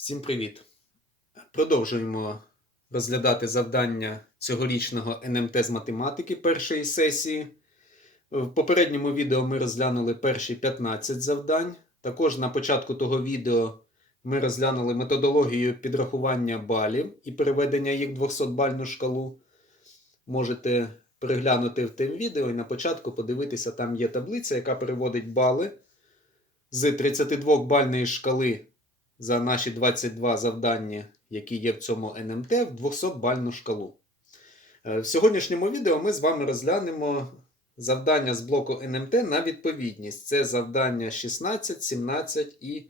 Всім привіт! Продовжуємо розглядати завдання цьогорічного НМТ з математики першої сесії. В попередньому відео ми розглянули перші 15 завдань. Також на початку того відео ми розглянули методологію підрахування балів і переведення їх в 200-бальну шкалу. Можете переглянути в тим відео і на початку подивитися, там є таблиця, яка переводить бали з 32-бальної шкали за наші 22 завдання, які є в цьому НМТ, в 200-бальну шкалу. Е, В сьогоднішньому відео ми з вами розглянемо завдання з блоку НМТ на відповідність. Це завдання 16, 17 і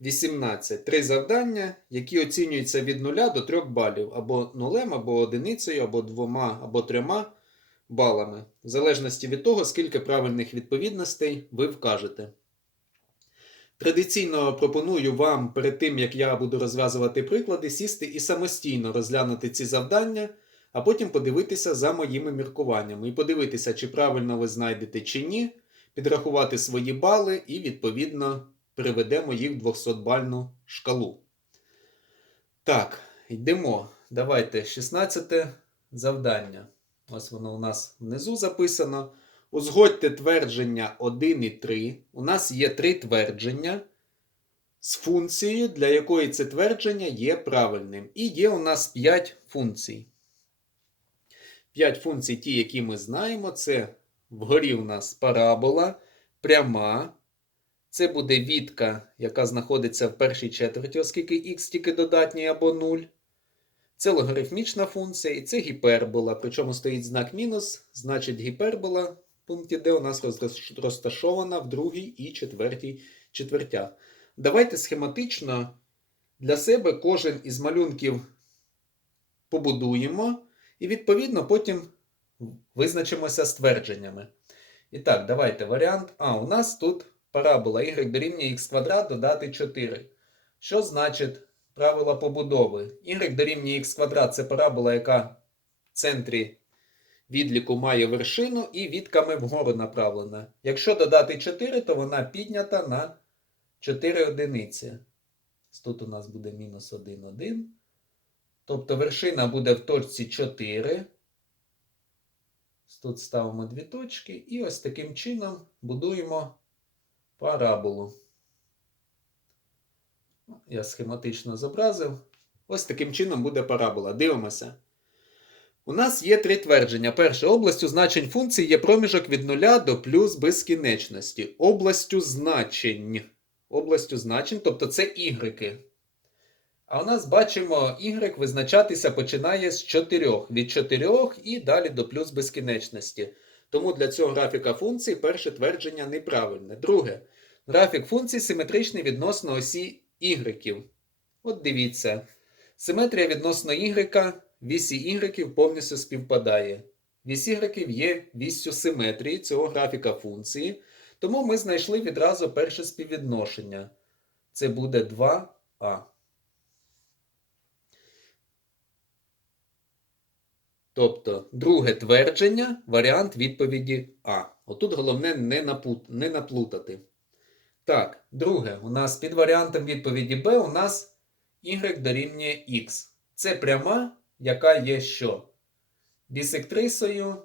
18. Три завдання, які оцінюються від 0 до 3 балів, або нулем, або одиницею, або двома, або трьома балами, в залежності від того, скільки правильних відповідностей ви вкажете. Традиційно пропоную вам перед тим, як я буду розв'язувати приклади, сісти і самостійно розглянути ці завдання, а потім подивитися за моїми міркуваннями і подивитися, чи правильно ви знайдете чи ні, підрахувати свої бали і, відповідно, переведемо їх в 200-бальну шкалу. Так, йдемо. Давайте 16 завдання. Ось воно у нас внизу записано. Узгодьте твердження 1 і 3. У нас є три твердження з функцією, для якої це твердження є правильним. І є у нас 5 функцій. 5 функцій, ті, які ми знаємо, це вгорі у нас парабола, пряма. Це буде відка, яка знаходиться в першій четверті, оскільки х тільки додатній або 0. Це логарифмічна функція і це гіпербола. Причому стоїть знак мінус, значить гіпербола пункті D у нас розташована в другій і четвертій четвертях. Давайте схематично для себе кожен із малюнків побудуємо і, відповідно, потім визначимося з твердженнями. І так, давайте варіант. А, у нас тут парабола y дорівнює х квадрат додати 4. Що значить правила побудови? y дорівнює х квадрат це парабола, яка в центрі відліку має вершину і відками вгору направлена. Якщо додати 4, то вона піднята на 4 одиниці. Тут у нас буде мінус 1, 1. Тобто вершина буде в точці 4. Тут ставимо дві точки і ось таким чином будуємо параболу. Я схематично зобразив. Ось таким чином буде парабола. Дивимося. У нас є три твердження. Перше, областю значень функції є проміжок від нуля до плюс безкінечності. Областю значень. Областю значень, тобто це ігреки. А у нас бачимо y визначатися починає з 4. Від 4 і далі до плюс безкінечності. Тому для цього графіка функції перше твердження неправильне. Друге, графік функцій симетричний відносно осі y. От дивіться. Симетрія відносно y, вісі y повністю співпадає. Вісь y є віссю симетрії цього графіка функції. Тому ми знайшли відразу перше співвідношення. Це буде 2а. Тобто, друге твердження, варіант відповіді А. Отут головне не, напут... не наплутати. Так, друге, у нас під варіантом відповіді Б у нас y дорівнює х. Це пряма, яка є що? Бісектрисою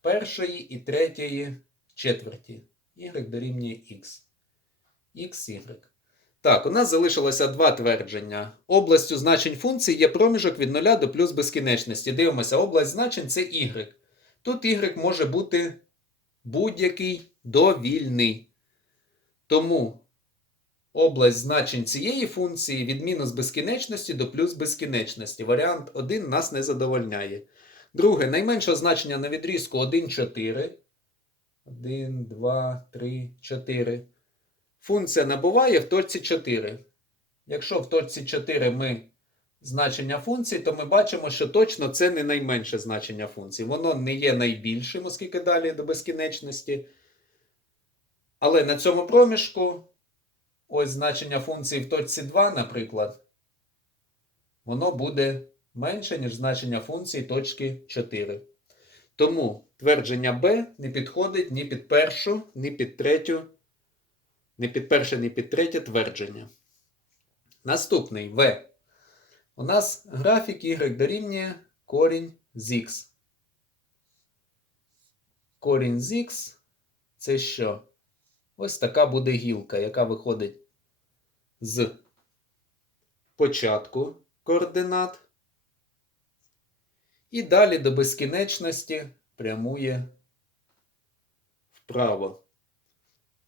першої і третьої четверті. y дорівнює х. xy. Так, у нас залишилося два твердження. Областю значень функції є проміжок від 0 до плюс безкінечності. Дивимося, область значень це y. Тут y може бути будь-який довільний. Тому область значень цієї функції від мінус безкінечності до плюс безкінечності. Варіант 1 нас не задовольняє. Друге, найменше значення на відрізку 1, 4. 1, 2, 3, 4. Функція набуває в точці 4. Якщо в точці 4 ми значення функції, то ми бачимо, що точно це не найменше значення функції. Воно не є найбільшим, оскільки далі до безкінечності. Але на цьому проміжку, ось значення функції в точці 2, наприклад, воно буде менше, ніж значення функції точки 4. Тому твердження b не підходить ні під першу, ні під третю, ні під перше, ні під третє твердження. Наступний В. У нас графік y дорівнює корінь з х. Корінь з х це що? Ось така буде гілка, яка виходить з початку координат. І далі до безкінечності прямує вправо.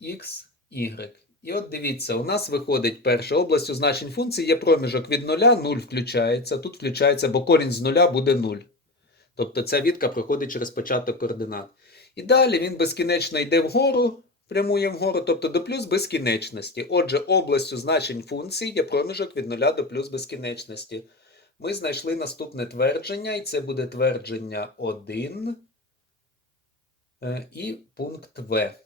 Х, y. І от дивіться, у нас виходить перша область значень функції, є проміжок від 0, 0 включається. Тут включається, бо корінь з 0 буде 0. Тобто ця відка проходить через початок координат. І далі він безкінечно йде вгору, прямує вгору, тобто до плюс безкінечності. Отже, областю значень функції є проміжок від 0 до плюс безкінечності. Ми знайшли наступне твердження, і це буде твердження 1 е, і пункт В.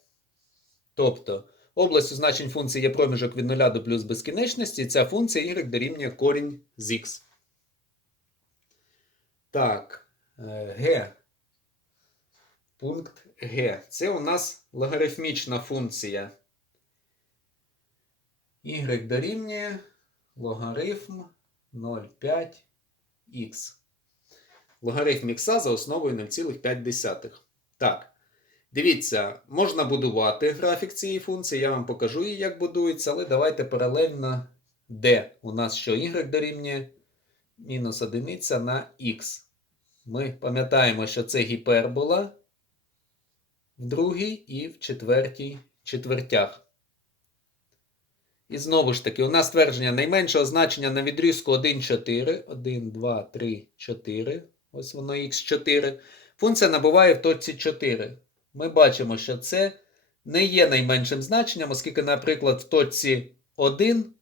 Тобто, областю значень функції є проміжок від 0 до плюс безкінечності, і ця функція y дорівнює корінь з х. Так, е, Г. Пункт Г. Це у нас логарифмічна функція. Y дорівнює логарифм 0,5х. Логарифм х за основою 0,5. Так. Дивіться, можна будувати графік цієї функції, я вам покажу її, як будується, але давайте паралельно d. У нас що y дорівнює мінус одиниця на х. Ми пам'ятаємо, що це гіпербола в другій і в четвертій четвертях. І знову ж таки, у нас твердження найменшого значення на відрізку 1, 4. 1, 2, 3, 4. Ось воно х4. Функція набуває в точці 4. Ми бачимо, що це не є найменшим значенням, оскільки, наприклад, в точці 1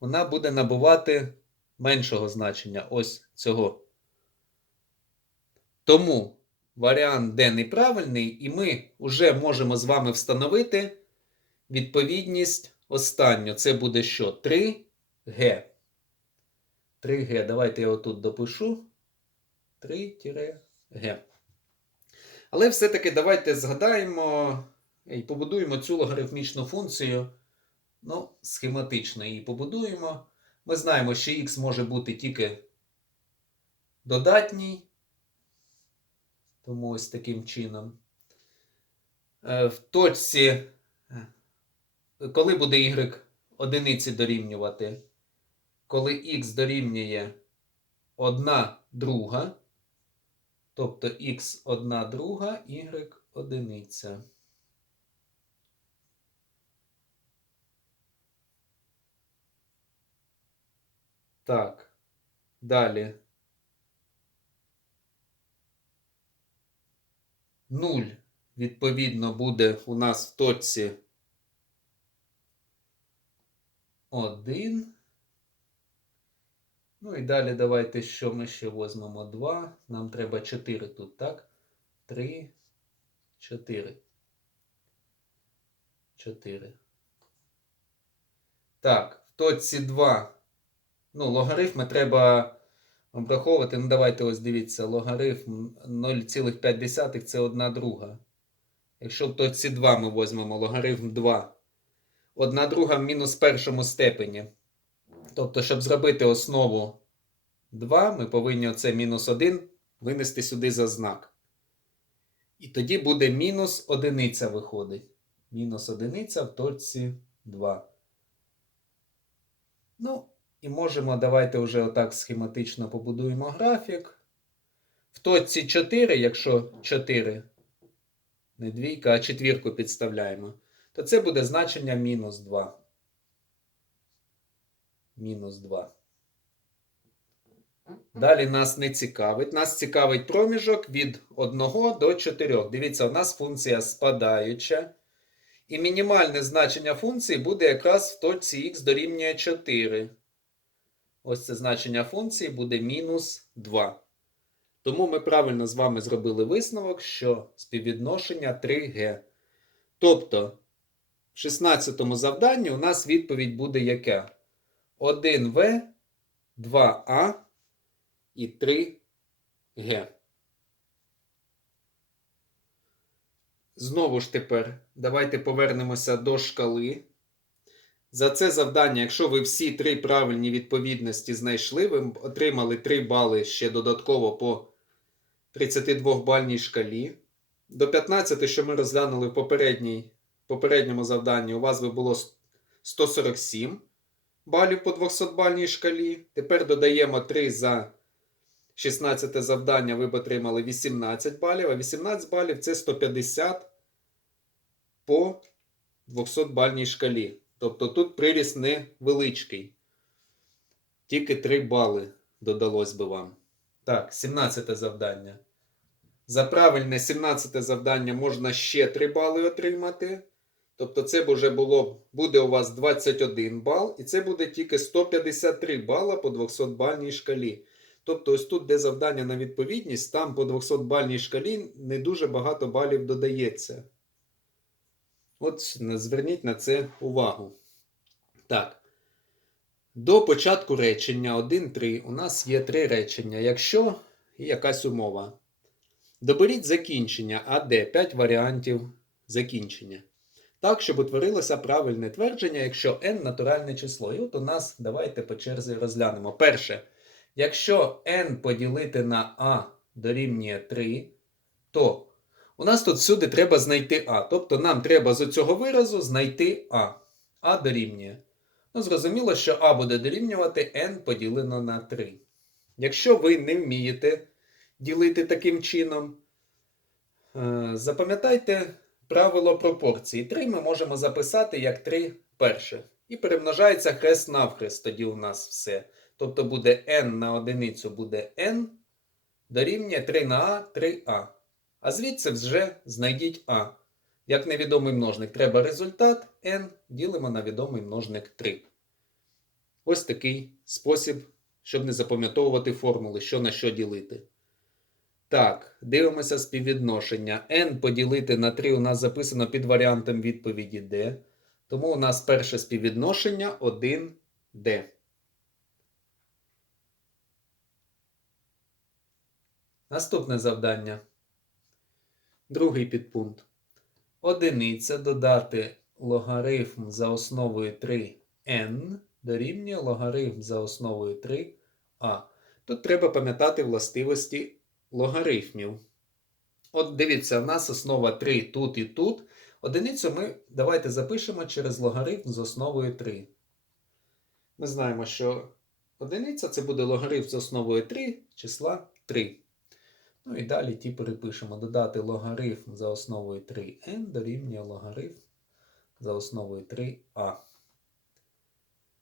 вона буде набувати меншого значення ось цього. Тому варіант D неправильний, і ми вже можемо з вами встановити відповідність останню. Це буде що? 3G. 3G. Давайте я отут допишу. 3-G. Але все-таки давайте згадаємо і побудуємо цю логарифмічну функцію. Ну, схематично її побудуємо. Ми знаємо, що х може бути тільки додатній. Тому ось таким чином. Е, В точці, е, коли буде y одиниці дорівнювати, коли х дорівнює 1 друга, тобто х 1 друга, y одиниця. Так, далі. 0, відповідно, буде у нас в точці 1. Ну і далі давайте, що ми ще возьмемо 2. Нам треба 4 тут, так? 3, 4. 4. Так, в точці 2. Ну, логарифми треба обраховувати. Ну, давайте ось дивіться, логарифм 0,5 це 1 друга. Якщо в точці 2 ми візьмемо логарифм 2, 1 друга в мінус першому степені. Тобто, щоб зробити основу 2, ми повинні оце мінус 1 винести сюди за знак. І тоді буде мінус одиниця виходить. Мінус одиниця в точці 2. Ну, і можемо, давайте вже отак схематично побудуємо графік. В точці 4, якщо 4, не двійка, а четвірку підставляємо, то це буде значення мінус 2. Мінус 2. Далі нас не цікавить. Нас цікавить проміжок від 1 до 4. Дивіться, у нас функція спадаюча. І мінімальне значення функції буде якраз в точці х дорівнює 4. Ось це значення функції буде мінус 2. Тому ми правильно з вами зробили висновок, що співвідношення 3Г. Тобто, в 16 завданні у нас відповідь буде яке? 1В, 2А і 3Г. Знову ж тепер, давайте повернемося до шкали. За це завдання, якщо ви всі три правильні відповідності знайшли, ви отримали 3 бали ще додатково по 32 бальній шкалі. До 15, що ми розглянули в попередньому завданні, у вас би було 147 балів по 200 бальній шкалі. Тепер додаємо 3 за 16 завдання, ви б отримали 18 балів, а 18 балів це 150 по 200 бальній шкалі. Тобто тут приріст невеличкий. Тільки 3 бали додалось би вам. Так, 17 завдання. За правильне 17 завдання можна ще 3 бали отримати. Тобто це вже було, буде у вас 21 бал, і це буде тільки 153 бала по 200 бальній шкалі. Тобто, ось тут, де завдання на відповідність, там по 200 бальній шкалі не дуже багато балів додається. От зверніть на це увагу. Так. До початку речення 1-3 у нас є три речення. Якщо і якась умова. Доберіть закінчення АД 5 варіантів закінчення. Так, щоб утворилося правильне твердження, якщо n натуральне число. І от у нас давайте по черзі розглянемо. Перше. Якщо n поділити на a дорівнює 3, то у нас тут всюди треба знайти а. Тобто нам треба з цього виразу знайти а. а дорівнює. Ну, зрозуміло, що а буде дорівнювати n поділено на 3. Якщо ви не вмієте ділити таким чином, е, запам'ятайте правило пропорції. 3 ми можемо записати як 3 перше. І перемножається хрест навхрест, тоді у нас все. Тобто буде n на одиницю буде n, дорівнює 3 на а 3а. А звідси вже знайдіть а. Як невідомий множник, треба результат n ділимо на відомий множник 3. Ось такий спосіб, щоб не запам'ятовувати формули, що на що ділити. Так, дивимося співвідношення. n поділити на 3 у нас записано під варіантом відповіді D. Тому у нас перше співвідношення 1D. Наступне завдання. Другий підпункт. Одиниця додати логарифм за основою 3n дорівнює логарифм за основою 3а. Тут треба пам'ятати властивості логарифмів. От дивіться, у нас основа 3 тут і тут. Одиницю ми давайте запишемо через логарифм з основою 3. Ми знаємо, що одиниця це буде логарифм з основою 3 числа 3. Ну і далі ті перепишемо. Додати логарифм за основою 3n дорівнює логарифм за основою 3а.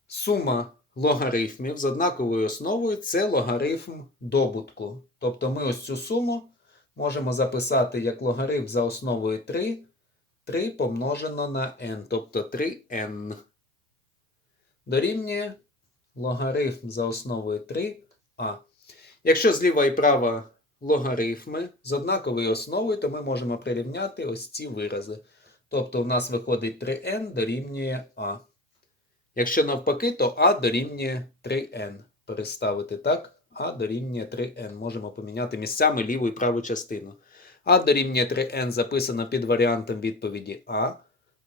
Сума логарифмів з однаковою основою це логарифм добутку. Тобто ми ось цю суму можемо записати як логарифм за основою 3, 3 помножено на n, тобто 3n. Дорівнює логарифм за основою 3а. Якщо зліва і права логарифми з однаковою основою, то ми можемо прирівняти ось ці вирази. Тобто у нас виходить 3n дорівнює а. Якщо навпаки, то а дорівнює 3n. Переставити так. А дорівнює 3n. Можемо поміняти місцями ліву і праву частину. А дорівнює 3n записано під варіантом відповіді А.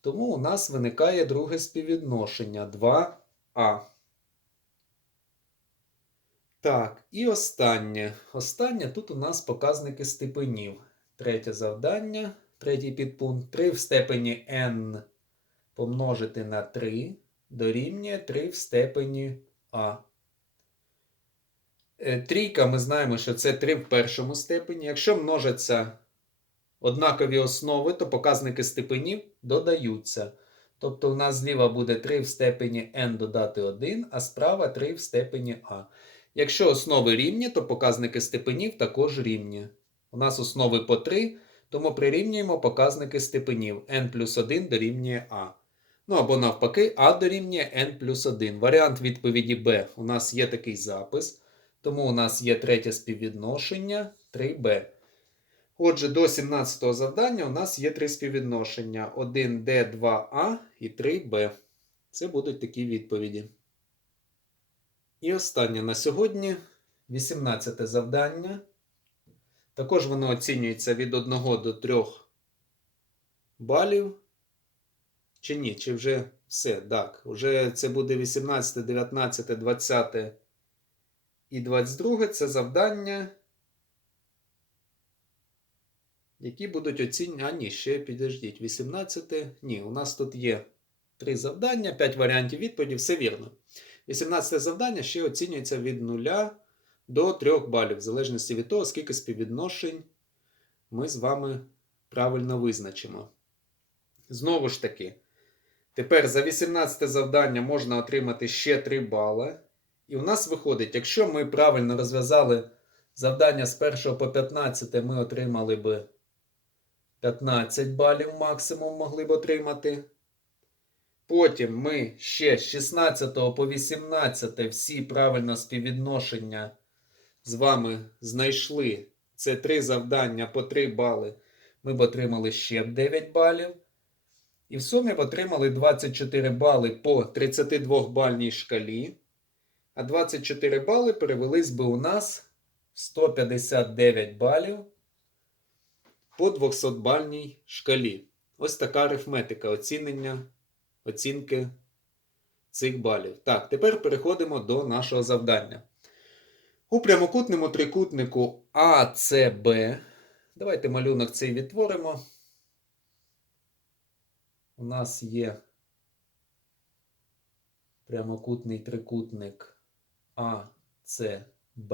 Тому у нас виникає друге співвідношення 2а. Так, і останнє. Останнє тут у нас показники степенів. Третє завдання, третій підпункт. 3 в степені n помножити на 3 дорівнює 3 в степені а. Е, Трійка ми знаємо, що це 3 в першому степені. Якщо множаться однакові основи, то показники степенів додаються. Тобто у нас зліва буде 3 в степені n додати 1, а справа 3 в степені а. Якщо основи рівні, то показники степенів також рівні. У нас основи по 3, тому прирівнюємо показники степенів n плюс 1 дорівнює а. Ну або навпаки, а дорівнює n плюс 1. Варіант відповіді Б. У нас є такий запис, тому у нас є третє співвідношення 3b. Отже, до 17 завдання у нас є три співвідношення: 1D, 2А і 3b. Це будуть такі відповіді. І останнє на сьогодні 18 завдання. Також воно оцінюється від 1 до 3 балів. Чи ні? Чи вже Все, так. Уже це буде 18, 19, 20 і 22. Це завдання, які будуть оцінені. А ні, ще підождіть. 18. Ні, у нас тут є три завдання, 5 варіантів відповіді, все вірно. 18 завдання ще оцінюється від 0 до 3 балів, в залежності від того, скільки співвідношень ми з вами правильно визначимо. Знову ж таки, тепер за 18 завдання можна отримати ще 3 бали. І у нас виходить, якщо ми правильно розв'язали завдання з 1 по 15, ми отримали би 15 балів максимум могли б отримати. Потім ми ще з 16 по 18 всі правильно співвідношення з вами знайшли. Це три завдання по 3 бали. Ми б отримали ще 9 балів. І в сумі б отримали 24 бали по 32 бальній шкалі. А 24 бали перевелись би у нас 159 балів по 200 бальній шкалі. Ось така арифметика оцінення, оцінки цих балів. Так, тепер переходимо до нашого завдання. У прямокутному трикутнику АЦБ. Давайте малюнок цей відтворимо. У нас є прямокутний трикутник АЦБ.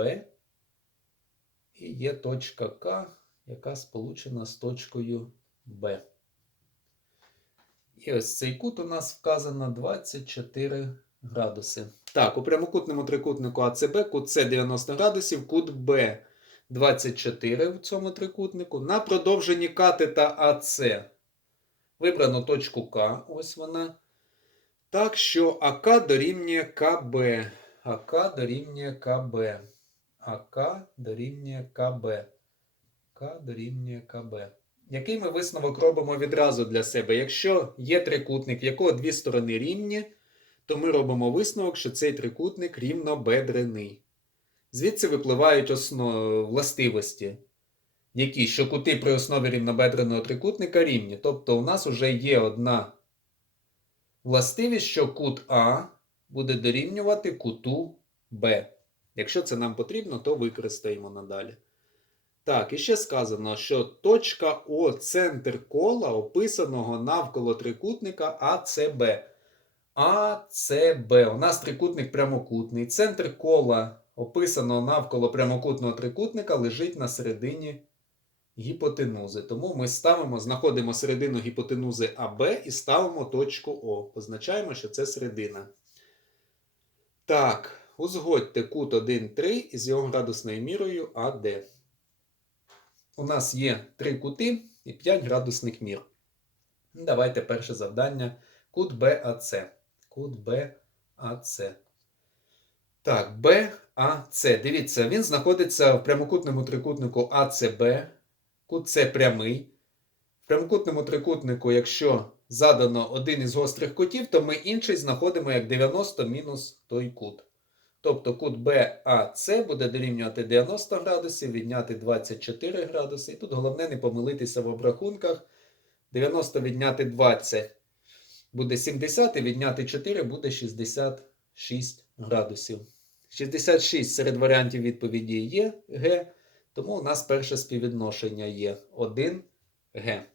І є точка К, яка сполучена з точкою Б. І ось цей кут у нас вказано 24 градуси. Так, у прямокутному трикутнику АЦБ кут С 90 градусів, кут Б 24 в цьому трикутнику. На продовженні катета АЦ вибрано точку К, ось вона. Так що АК дорівнює КБ. АК дорівнює КБ. АК дорівнює КБ. К дорівнює КБ. Який ми висновок робимо відразу для себе? Якщо є трикутник, в якого дві сторони рівні, то ми робимо висновок, що цей трикутник рівнобедрений. Звідси випливають основ... властивості, які що кути при основі рівнобедреного трикутника рівні. Тобто у нас вже є одна властивість, що кут А буде дорівнювати куту Б. Якщо це нам потрібно, то використаємо надалі. Так, і ще сказано, що точка О центр кола, описаного навколо трикутника АЦБ. АЦБ. У нас трикутник прямокутний. Центр кола, описаного навколо прямокутного трикутника, лежить на середині гіпотенузи. Тому ми ставимо, знаходимо середину гіпотенузи АБ і ставимо точку О. Позначаємо, що це середина. Так, узгодьте кут 1,3 із його градусною мірою АД. У нас є 3 кути і 5 градусних мір. Давайте перше завдання. Кут БАЦ. Кут БАЦ. Так, БАЦ. Дивіться, він знаходиться в прямокутному трикутнику АЦБ. Кут С прямий. В прямокутному трикутнику, якщо задано один із гострих кутів, то ми інший знаходимо як 90 мінус той кут. Тобто кут BAC буде дорівнювати 90 градусів, відняти 24 градуси. І тут головне не помилитися в обрахунках. 90 відняти 20 буде 70, і відняти 4 буде 66 градусів. 66 серед варіантів відповіді є Г, тому у нас перше співвідношення є 1 Г.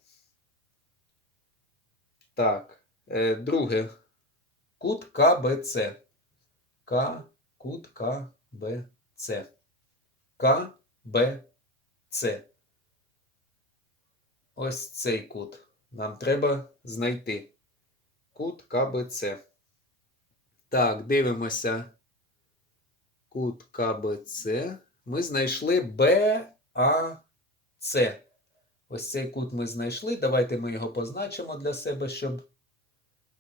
Так, е, друге. Кут КБЦ. К кут КБЦ. КБЦ. Ось цей кут. Нам треба знайти. Кут КБЦ. Так, дивимося. Кут КБЦ. Ми знайшли БАЦ. Ось цей кут ми знайшли. Давайте ми його позначимо для себе, щоб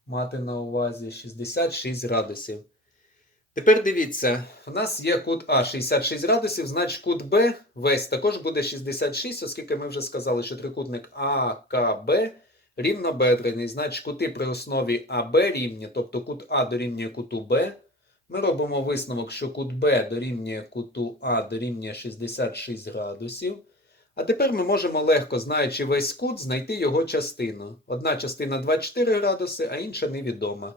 мати на увазі 66 градусів. Тепер дивіться, у нас є кут А 66 градусів, значить кут Б весь також буде 66, оскільки ми вже сказали, що трикутник АКБ рівнобедрений. Значить, кути при основі АБ рівні, тобто кут А дорівнює куту Б. Ми робимо висновок, що кут Б дорівнює куту А дорівнює 66 градусів. А тепер ми можемо легко, знаючи весь кут, знайти його частину. Одна частина 24 градуси, а інша невідома.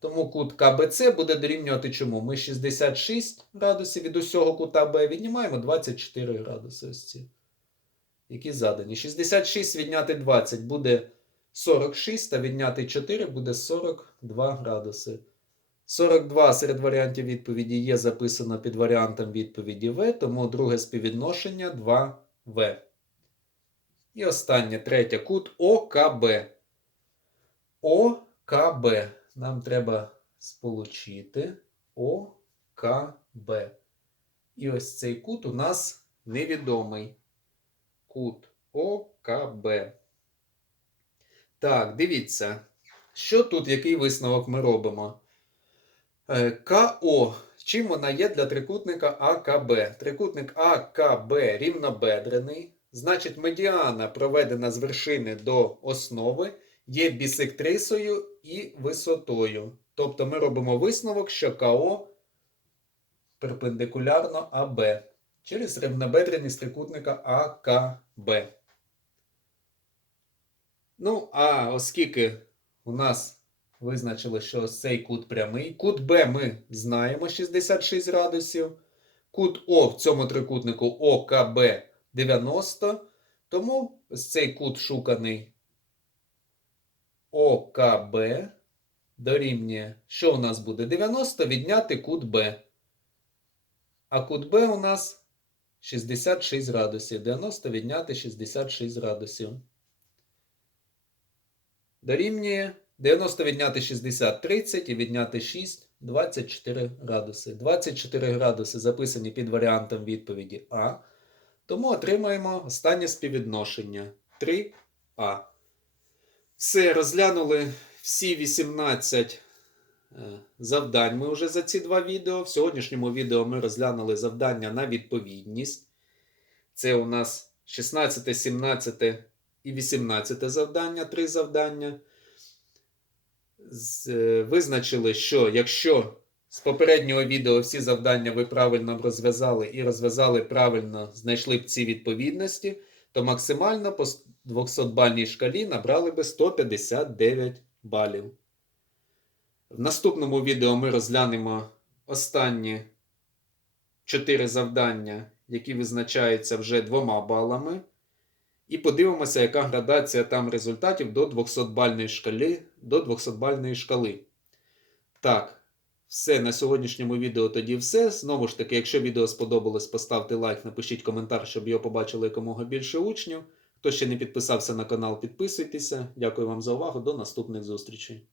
Тому кут КБЦ буде дорівнювати чому? Ми 66 градусів від усього кута Б віднімаємо 24 градуси. Ось ці, які задані. 66 відняти 20 буде 46, а відняти 4 буде 42 градуси. 42 серед варіантів відповіді є записано під варіантом відповіді В, тому друге співвідношення 2В. І останнє, третє, кут ОКБ. ОКБ. Нам треба сполучити ОКБ. І ось цей кут у нас невідомий. Кут ОКБ. Так, дивіться. Що тут, який висновок ми робимо? Е, КО. Чим вона є для трикутника АКБ? Трикутник АКБ рівнобедрений. Значить, медіана, проведена з вершини до основи, є бісектрисою і висотою. Тобто ми робимо висновок, що КО перпендикулярно АБ через рівнобедреність трикутника АКБ. Ну, а оскільки у нас визначили, що ось цей кут прямий, кут Б ми знаємо 66 градусів. Кут О в цьому трикутнику ОКБ 90. Тому ось цей кут шуканий ОКБ дорівнює, що у нас буде? 90 відняти кут Б. А кут Б у нас 66 градусів. 90 відняти 66 градусів. Дорівнює 90 відняти 60 30 і відняти 6 24 градуси. 24 градуси записані під варіантом відповіді А. Тому отримаємо останнє співвідношення 3А. Все, розглянули всі 18 е, завдань ми вже за ці два відео. В сьогоднішньому відео ми розглянули завдання на відповідність. Це у нас 16, 17 і 18 завдання, три завдання. Е, Визначили, що якщо з попереднього відео всі завдання ви правильно розв'язали і розв'язали правильно, знайшли б ці відповідності, то максимально по 200-бальній шкалі набрали би 159 балів. В наступному відео ми розглянемо останні 4 завдання, які визначаються вже двома балами. І подивимося, яка градація там результатів до 200-бальної шкали, до 200-бальної шкали. Так, все на сьогоднішньому відео тоді все. Знову ж таки, якщо відео сподобалось, поставте лайк, напишіть коментар, щоб його побачили якомога більше учнів. Хто ще не підписався на канал, підписуйтеся. Дякую вам за увагу. До наступних зустрічей.